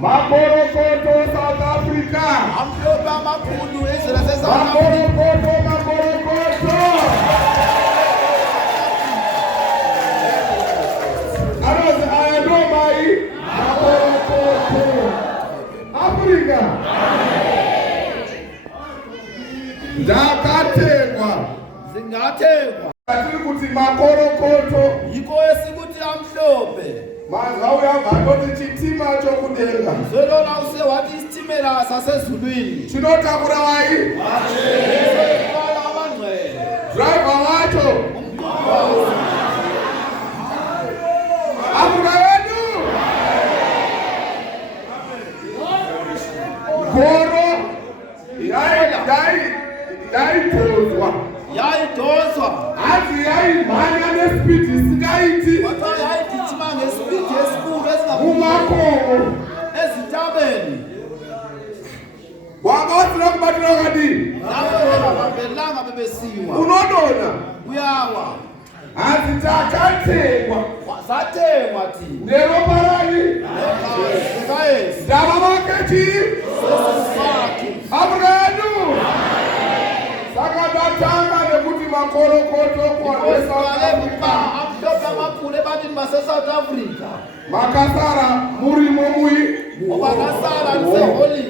Makorokoto South Africa. Makorokoto. Africa. Ndakatekwa. Zingatekwa. Atiri kuti makorokoto. Iko esikuti amhlope. Mazauya vanoti chitima chokudenga. Zolona use wati isitimela sasezulwini. Chinotakura vai. Driver wacho. Afrika yedu. Goro. Yaitozwa. Ati yaimhanya nespeed isingaiti. Wata yaigitima ngespeed yesikuru esingakhulu. Mumakomo. Ezitabeni. Wakawatsira kubatira wakadini. Vakabelanga bebesiwa. Unodona. Kuyawa. Hanzi takatemwa. Zatemwa ti. Neropa rani. Ndava vaketi. Abraham. Saka ndatanga nekuti makorokoto kuwarwesa South Africa. Makasara murimo mui. Makasara nse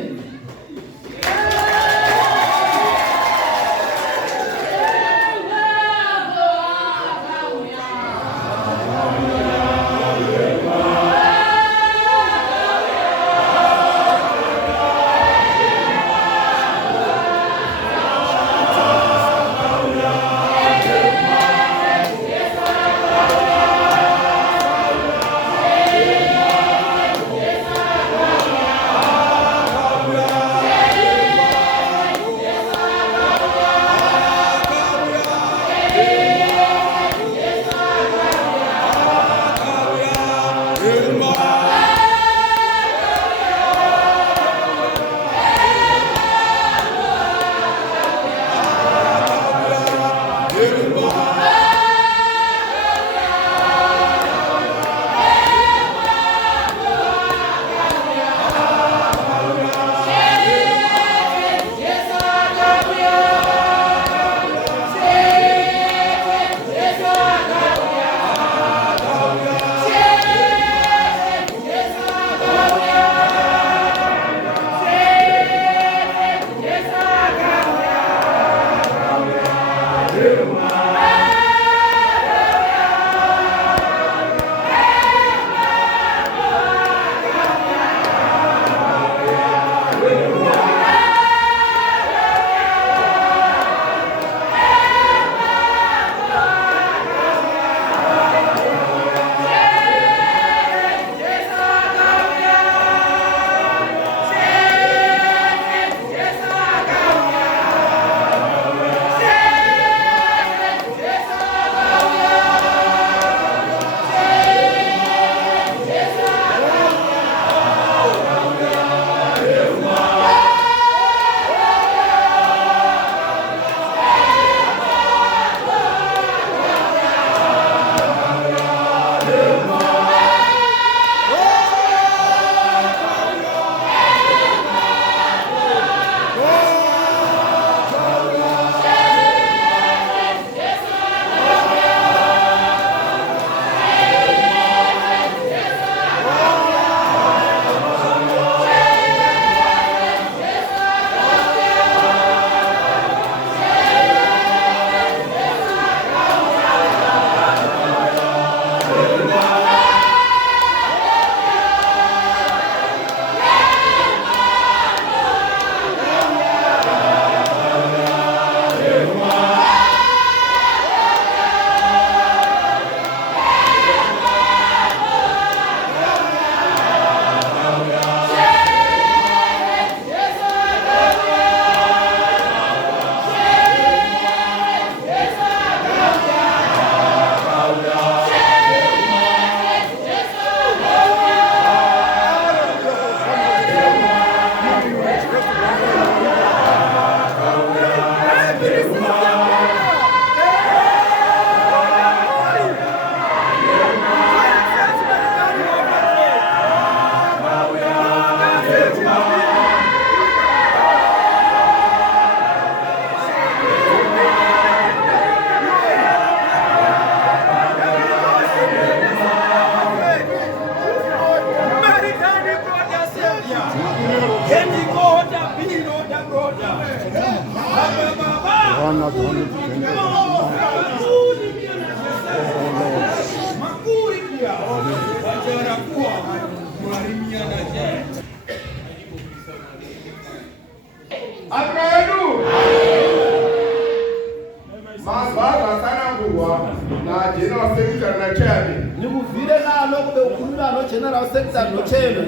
general sector no chelo.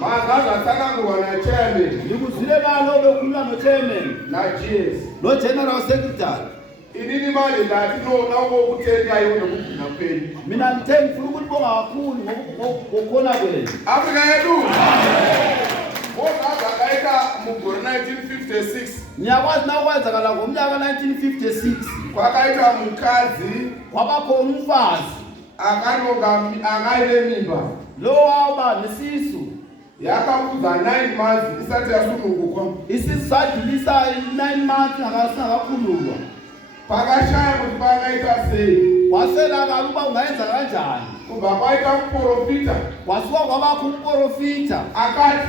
Magaza sana ngwana cheme. Nikuzile nalo bekhuluma no chairman na JS. No general secretary. Inini mali ngathi no nawo ukuthenga yona ukugcina pheli. Mina ngithengifuna ukuthi bonga kakhulu ngokukhona kwenu. Afrika yethu. Akaita mugore 1956. Nyakwazi nakwenzakala ngomnyaka 1956. Kwakaita mukadzi Kwabakho umfazi akaile mimba. lo waba nesisu. Yakabudza 9 months isati yasununguka. Isisu sadlulisa 9 months ngakakhululwa. Pakashaya kuti pakaita sei. Wasela kaluba ungayenza kanjani. Kubva kwaita kuprofita. Kwasuka kwabakho umprofita. Akati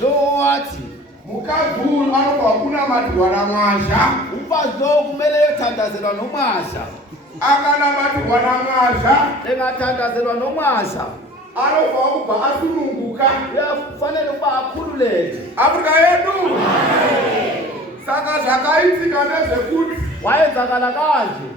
lo wathi mukadzi uyu anobva kunamatirwa naMwazha. Umfazi lo kumele ethandazelwa noMwazha. Akanamatirwa naMwazha. Engathandazelwa noMwazha. Anobva kubva asununguka. Kufanele ukuba akhululeke. Afrika yedu. Saka zvakaitika nezvekuti Wayenzakala kanje.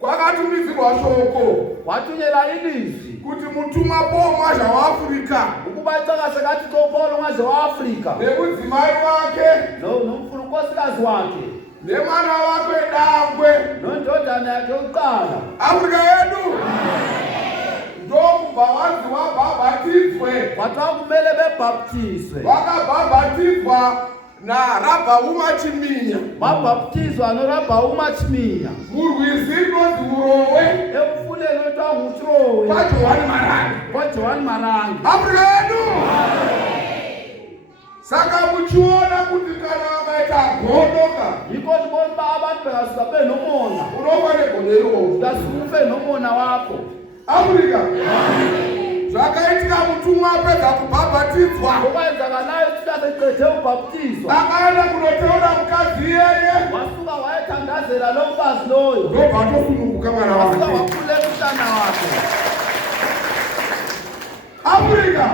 Kwakatumidzirwa shoko. Wathunyela ilizwi. Kuti mutuma Paul Mwazha waAfrica. Ukuba icakase kathi Paul Mwazha waAfrica. Nemudzimai wake. Nomfulukosikazi wakhe. Nemwana wake Dangwe. Nondodana yakhe yokuqala. Afrika yedu. Ndokubva vanzi vabhabhatidzwe. Kwathiwa kumele bebhaptizwe. Vakabhabhatidzwa naRabha Umachiminya. Babhaptizwa noRabha Umachiminya. Murwizi runonzi Murowe. Emfuleni othiwa nguTrowe. KwaJohani Marangi. KwaJohani Marangi. Afrika yedu. Saka muchiona kuti kana vakaita godoka. Yikho ndibona uba abantu bengasuka benomona. Unofa negodero. Ungasuke nomona wakho. Afrika. Zvakaitika mutumwa apedza kubhabhatidzwa. Okwenzakalayo kuti aseqede ubhaptizwa. Akaenda kunoteura mukadzi iyeye. Wasuka wayethandazela lo mfazi loyo. Ndobva atosununguka mwana wake. Wasuka wakhululeka umntana wakhe. Afrika.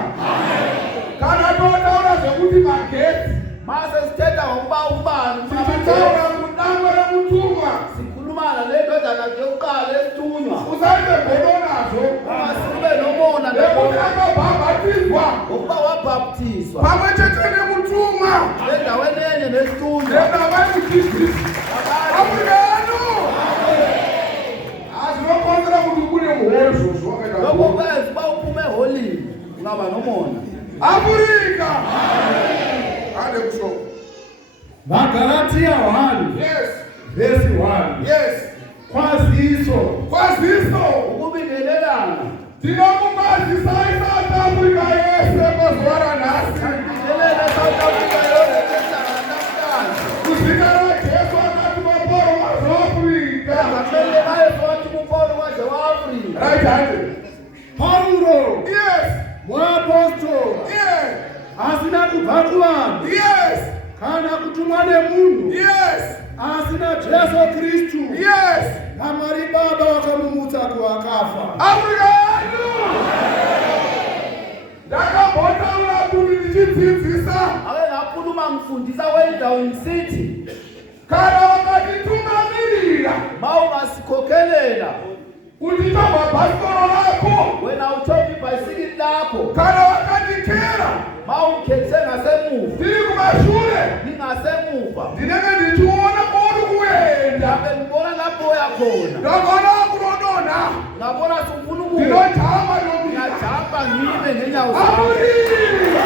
Kana totaura zvekuti magetsi. Mase sithetha ngokuba ubani. Tichitaura kudangwe remutumwa. Sikhuluma nendodana yokuqala esithunywa. Usaite godo nazo. Ungasuke nomona Nekuti akabhabhatidzwa. ngokuba wabhaptizwa. Pamwe chete nemutumwa. Endaweni enye nesithunywa. Nendavaikudzidzisa. Afrika yedu. Azvinokonzera kuti kune muhoro zvozvo wakaita Lokho godo. kwenza uba uphume eholini ungaba nomona. Afrika. Ade kushoko. Magalatia 1. Yes. Verse 1. Yes. Kwaziso. Kwaziso. Ukubingelelana. Tinokumazisa iSouth Africa yese mazuva ranhasi. Bingelela South Africa yonke namhlanje. Kuzita raJesu akati Paul Mwazha waAfrica. Ngaphele bayefothi kuPaul Mwazha waAfrica. Right handed. Paulo. Yes. Muapostoli. Yes. Asina kubva kuvanhu. Yes. Kana kutumwa nemunhu. Yes. Asina Jesu Kristu. Yes. naMwari Baba wakamumutsa kuvakafa. Afrika yedu. Ndakambotanga kuti ndichidzidzisa. Ake ngakhuluma ngifundisa wendawo ngisithi. Kana wakatitungamirira. Mawungasikhokhelela. Kuti tobva bhasikoro lako. Wena uthombe ibhayisikili lakho. Kana wakatikera. Mawungikhethe ngasemuva. Tiri kumashure. Ningasemuva. Ndinenge ndichiona kwauri kuenda. Ngabe ngibona lapho oya khona. Ndakona kunonona. Ngabona sifuna ukuya. Ndinojamba nomina. Ngiyajamba ngime ngenyawo zami. Afrika.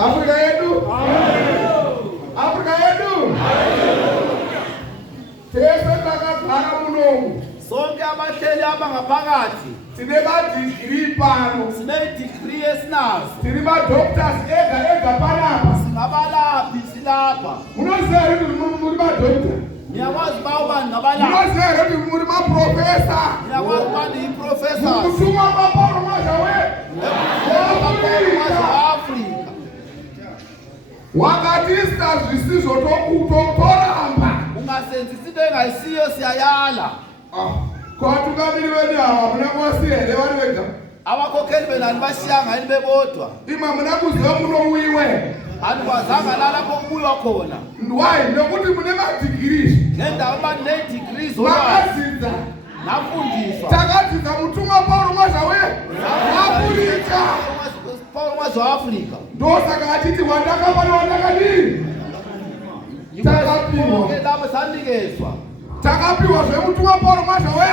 Afrika yedu. Afrika yedu. Tese takagara muno. Sonke abahleli abangaphakathi. Sine degree pano. Sine degree esinazo. Sine doctors ega panapa. Singabalaphi silapha. Munozera ukuthi muri doctor. Ngiyakwazi ba ubani ngabalaphi. Munozera ukuthi muri professor. Ngiyakwazi ba ni professors. Kusuma maporo majawe. Africa. Wakati stars zisizo tokutoramba. Ungasenzi izinto engayisiyo siyayala. Kodwa kabili wena mna kwasiyele wali wega. Abakhokheli benani bashiyanga yini bebodwa. Imama nakuzwe muno uyiwe. Andikwazanga lapho kubuywa khona. Why? Nokuthi mune ma degrees. Nendawo bani ne degrees Makazinza. nafundiswa. Takazinza mutumwa Paulo mazawe. Afrika. Paulo mwa Africa. Ndosa kachithi wandaka bani wandaka nini? Takapiwa. Lapho sandikezwa. Takapiwa zvemutumwa Paulo mazawe.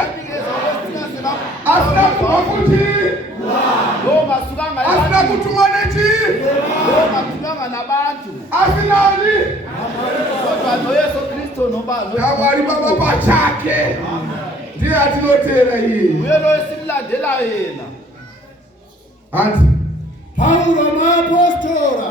Asina kubakuthi. Asina kutumwa nechi. Nabantu. Asinani. Kodwa noYesu Kristo nobalo. Yawali baba pachake. Ndiye atinotera yini. Uyelo esimlandela yena. Anti. Paulo maApostolA.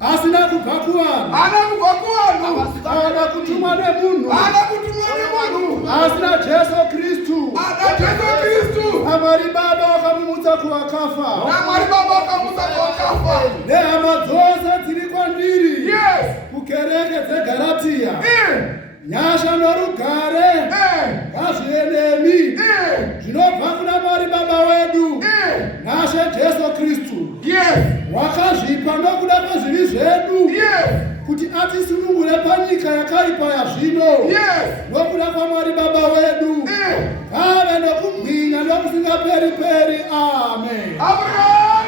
Asina kubva kuvanhu. Ana kubva kuvanhu. Ana kutumwa nemunhu. Ana kutumwa nemunhu. Asina Jesu Kristu. Ana Jesu Kristu. Mwari Baba wakamumutsa kuvakafa. Mwari Baba wakamumutsa kuvakafa. Nehama dzose dziri kwandiri. Yes. Kukereke dzeGalatia. Nyasha norugare. Ngazvive nemi. Zvinobva kuna Mwari Baba wedu. Nashe Jesu Kristu. Yes. Wakazvipa nokuda kwezvivi zvedu. Yes. Kuti atisunungure panyika yakaipa yazvino. Yes. Nokuda kwaMwari Baba wedu. Ave nokubwinya nokusingaperi-peri. Amen. Amen.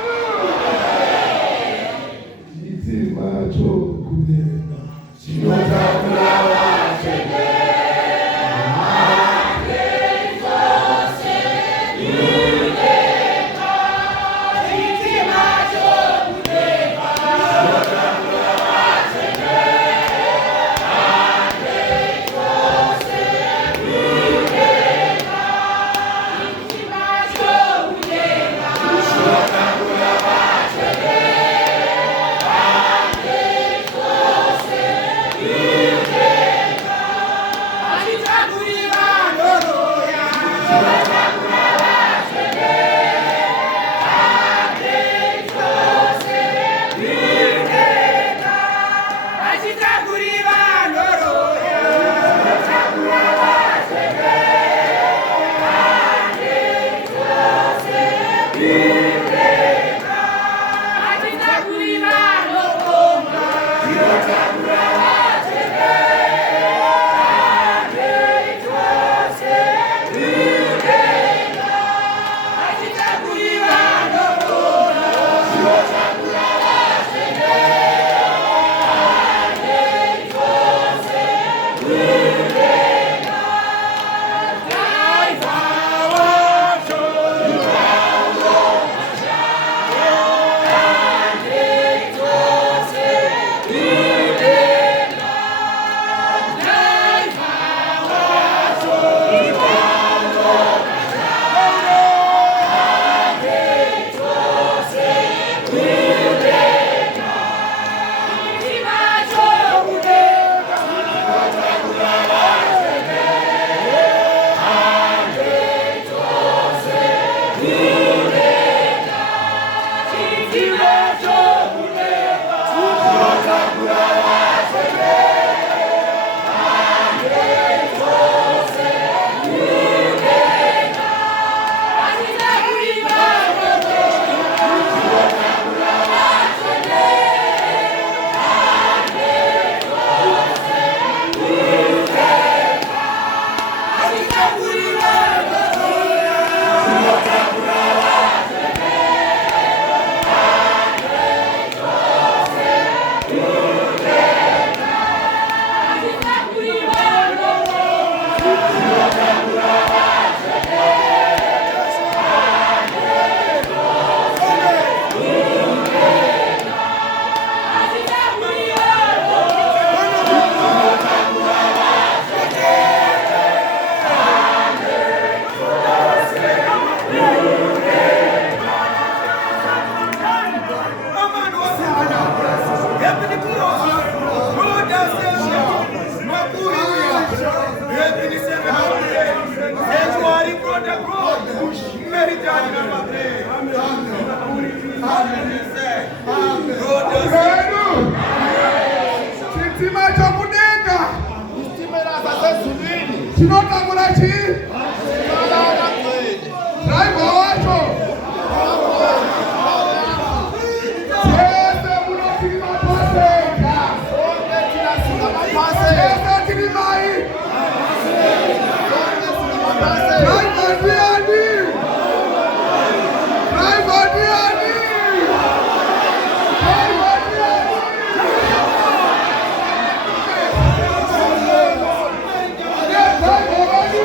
Chitima chokudenga chinotakura vachene. Tinotakura chii? Driver wacho. Tese munotiri mapaseka. Tese tiri mai. Driver ndiani? Driver ndiani? Driver ndiani? Yes, driver wani?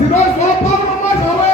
Tinozwa Paulo mwacha we.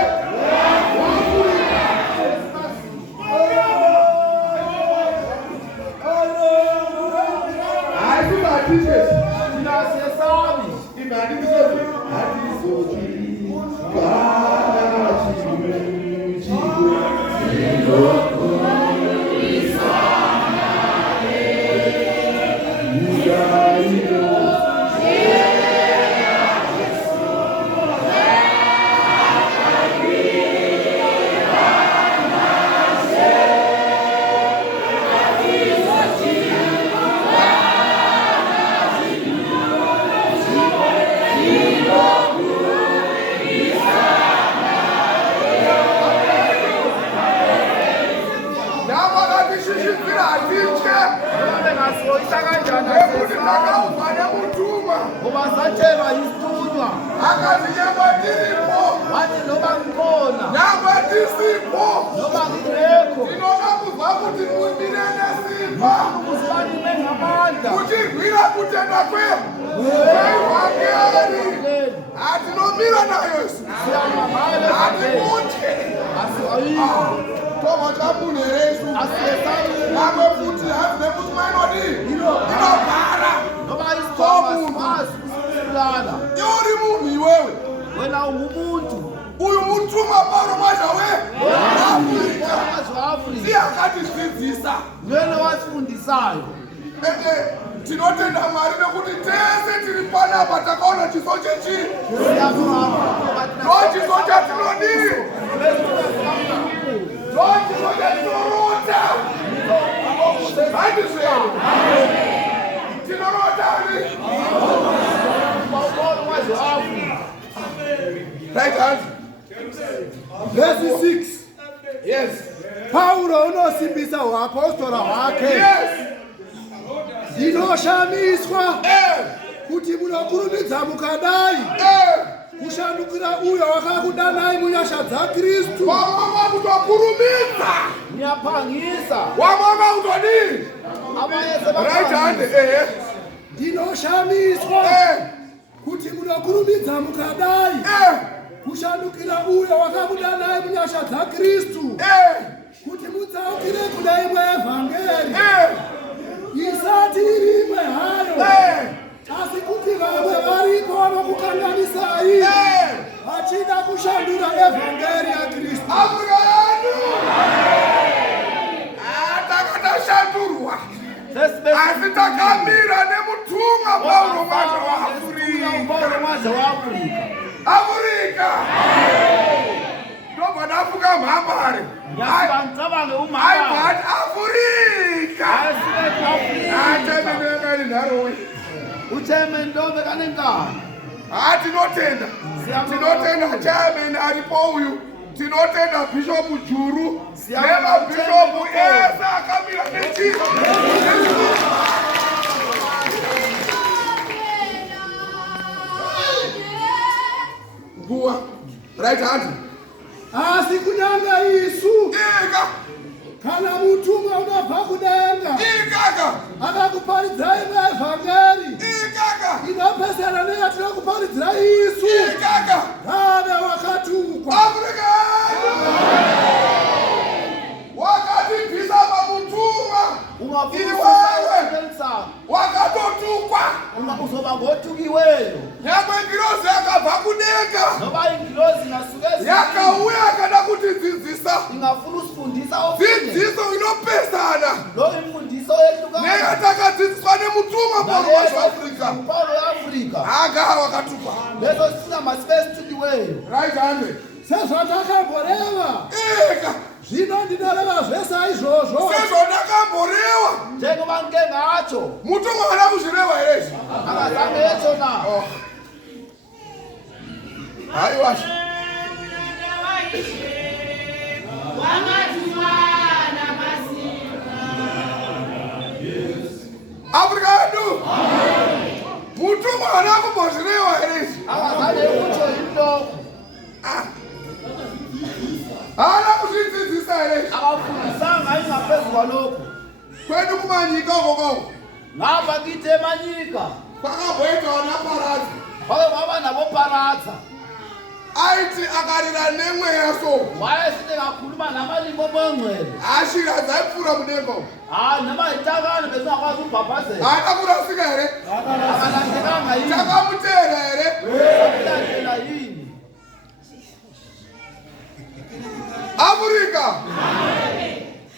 Tinotenda Mwari nekuti tese tiri panapa takaona chiso chechi. Chiso chatinodii. Chiso chatinorota. Handizvero. Tinorotani. Right hand. Verse 6. Yes. Paulo unosimbisa uapostora wake. Yes. Ndinoshamiswa kuti munokurumidza mukadai kushandukira uyo wakakudanai munyasha dzaKristu. Wamama kutokurumidza. Nyapangisa. Wamama kutodii. Right hand. Ndinoshamiswa kuti munokurumidza mukadai kushandukira uyo wakakudanai munyasha dzaKristu kuti mudzaukire kune imwe evhangeri isati irimwe hayo asi kuti vamwe varipo vanokukanganisai vachida kushandura evhangeri yaKristu. Takatoshandurwa asi takamira nemutumwa Paulo mwacha waAfrica. Ndobva ndafuka mhambare. Aibva Afrika. Atemeneka ninharowe. Ucheme ndombe kanengana. Tinotenda. Tinotenda chairman aripo uyu. Tinotenda Bishop Juru. Nema Bishop esa akamira nechiso. Bua. Right hand. Asi kunyanga isu. Kana mutumwa unobva kudenga. Akakuparidzai evhangeri. Inopesana neyatinokuparidza isu. Ave wakatukwa. Wakatibvisa pamutumwa. Iwewe wakatotukwa. Uzobangotukiweyo. Nyamwe ngirozi yakabva kudenga. Noba ingilozi nasukezi. Yakauya akada kutidzidzisa. Ingafuna usifundisa dzidziso inopesana. Lo imfundiso yetuka. Neyatakadzidziswa nemutumwa Paulo waAfrica. Paulo waAfrica. Anga wakatukwa. Lezo sina masipesi tukiweyo. Right hand. Sezvatakamboreva. Zvino ndinoreva zvese izvozvo. Sezvatakamboreva. Njengoba ngike ngacho. Mutumwa ana kuzvireva here. Akazange yecho na. Haiwa. Afrika yedu. Mutumwa ana kumbozvireva here. Akazange yecho indoko. Hana kuzvidzidzisa here. Akafundisanga ingaphezu kwalokho. Kwedu kumanyika ukoko. Ngapha kithi emanyika. Kwakabhoitwa naparadza. Kwake kwaba naboparadza. aiti akarira nemweya so wayesithi kakhuluma namalimi omongcwele ashira dzaipfuura mudengo namahitakane besingakwazi ukubhabhazela haana kurasika here akalahlekanga yini takamuteera here akulandela yini Afrika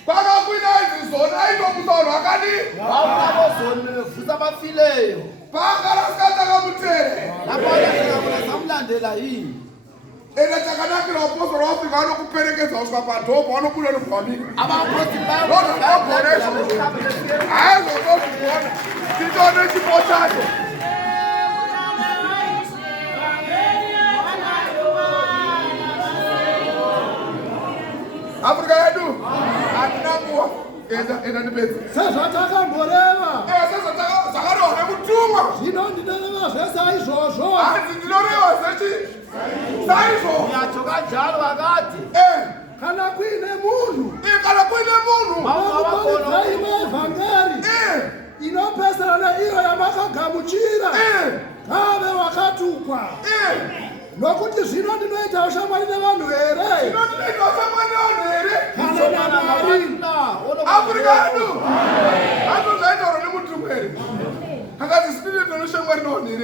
pakakwina izizona ainomusauro akadi wawunabozoni bevusa abafileyo pakarasika takamuteere lapho samlandela yini ena chakanakira apostoli waAfrica vanokuperekedza kusvika padhobha vanobuda nekuvamika abaproti haizvozozvikuona titone chipo chacho Afrika yedu hatina nguva enda ndipedza sezvatakamboreva sezvazvakarehwa nemutumwa zvino ndinoreva zvese aizvozvo hanzi ndinoreva zechi saizvo yacho kanjalo akati kana kuine munhu kana kuine munhu vakuparidzai maevhangeri inopesana neiyo yamakagamuchira kave wakatukwa nokuti zvino ndinoita ushamwari nevanhu here kana naMwari Afrika yedu hatozvaitaura nemutumwa here akati sitiri ndinoshamwari nevanhu here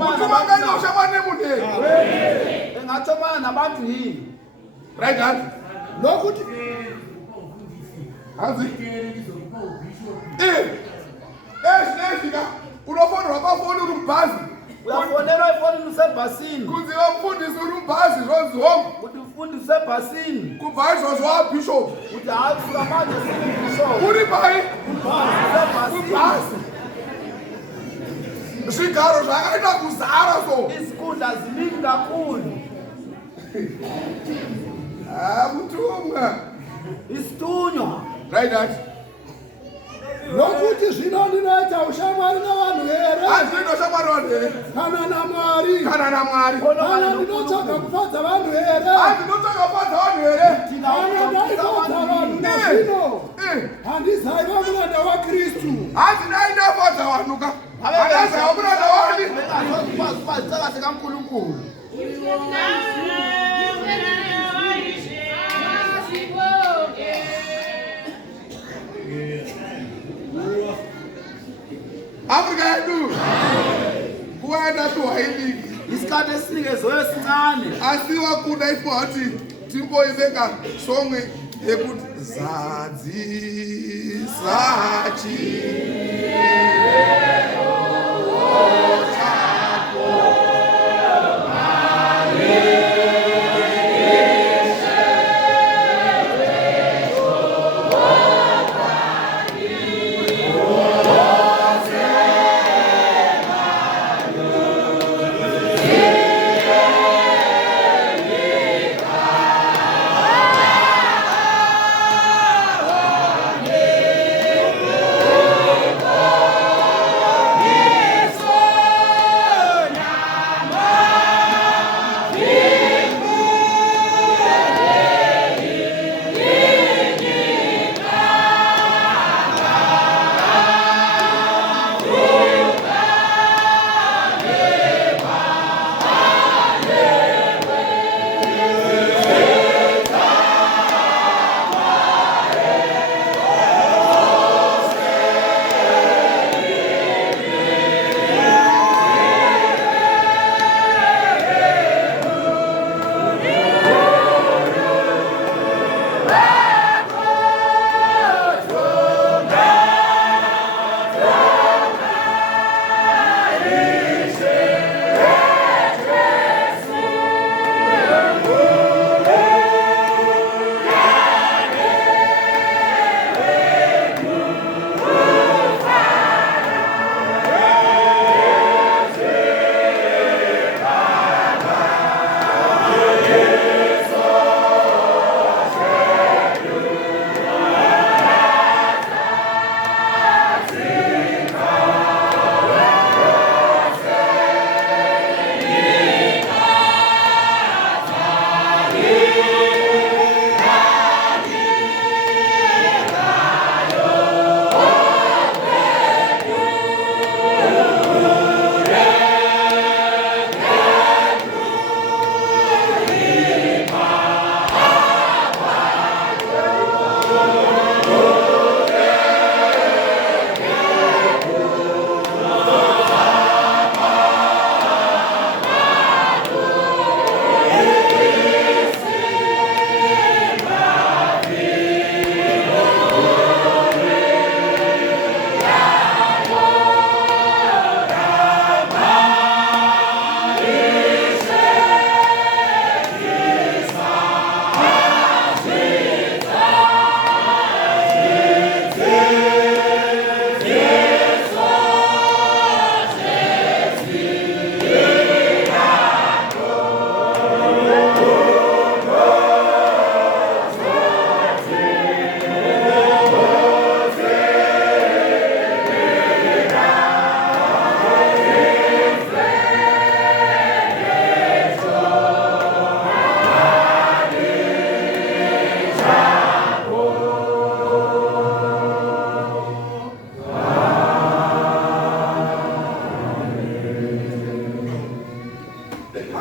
mutumwa ngaita ushamwari nemunhu here engachomana nabantu yini right hanzi nokuti hanzi zvinezvika unofonera pafoni uri mubhazi uyafonelwa ifoni usebhasini kunzi vamufundisi uri mubhazi zvonzi hongu kuti mfundisi usebhasini kubva izvozvo wabhishopu kuti hakusuka manje sibhishopu uri pai usebhasini kubhazi zvigaro zvakaita kuzara so izikhundla ziningi kakhulu mutumwa isithunywa right hanzi nokuti zvino ndinoita ushamwari nevanhu here handinoita ushamwari nevanhu here kana naMwari kana naMwari kana ndinotsvaga kufadza vanhu here handinotsvaga kufadza vanhu here kana ndaifadza vanhu nazvino handizaiva muranda waKristu hanzi dai ndafadza vanhu ka handazaiva muranda wani bengazokwazi ukubazisa kahle kaNkulunkulu Afrika yedu nguva yatatuwa idiki isikhathi esinikeziweyo sincane asiwa kuda ipo hati timboiveka somwe yekuti zadzi sachi Yeah. Afrika yedu nguva yatatuwa idiki asiwa kuda ipo hati timboiveka somwe yekuti zadzi sachi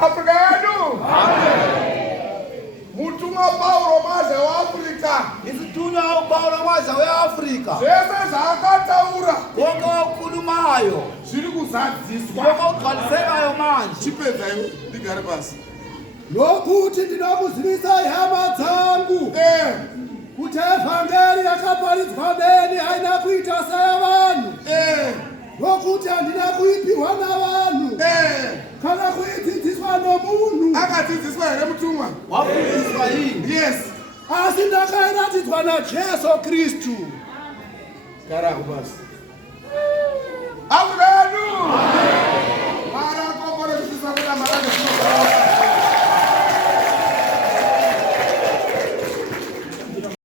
Afrika yedu. Mutumwa Paulo mwaze wa Afrika. Isitunywa Paulo mwaze wa Afrika. Zvese zvakataura. Konga ukulumayo. Zviri kuzadziswa. Konga ukalisekayo manje. Chipedza iwe ndigare pasi. Nokuti ndinokuzivisa hama dzangu kuti evhangeri yakaparidzwa neni haina kuita seyavanhu, nokuti handina kuipiwa navanhu kana kuidzidziswa nomunhu. Akadzidziswa here mutumwa? Wadzidziswa ini. Yes. Asi ndakairatidzwa naJesu Kristu. Gara kubasa. Afrika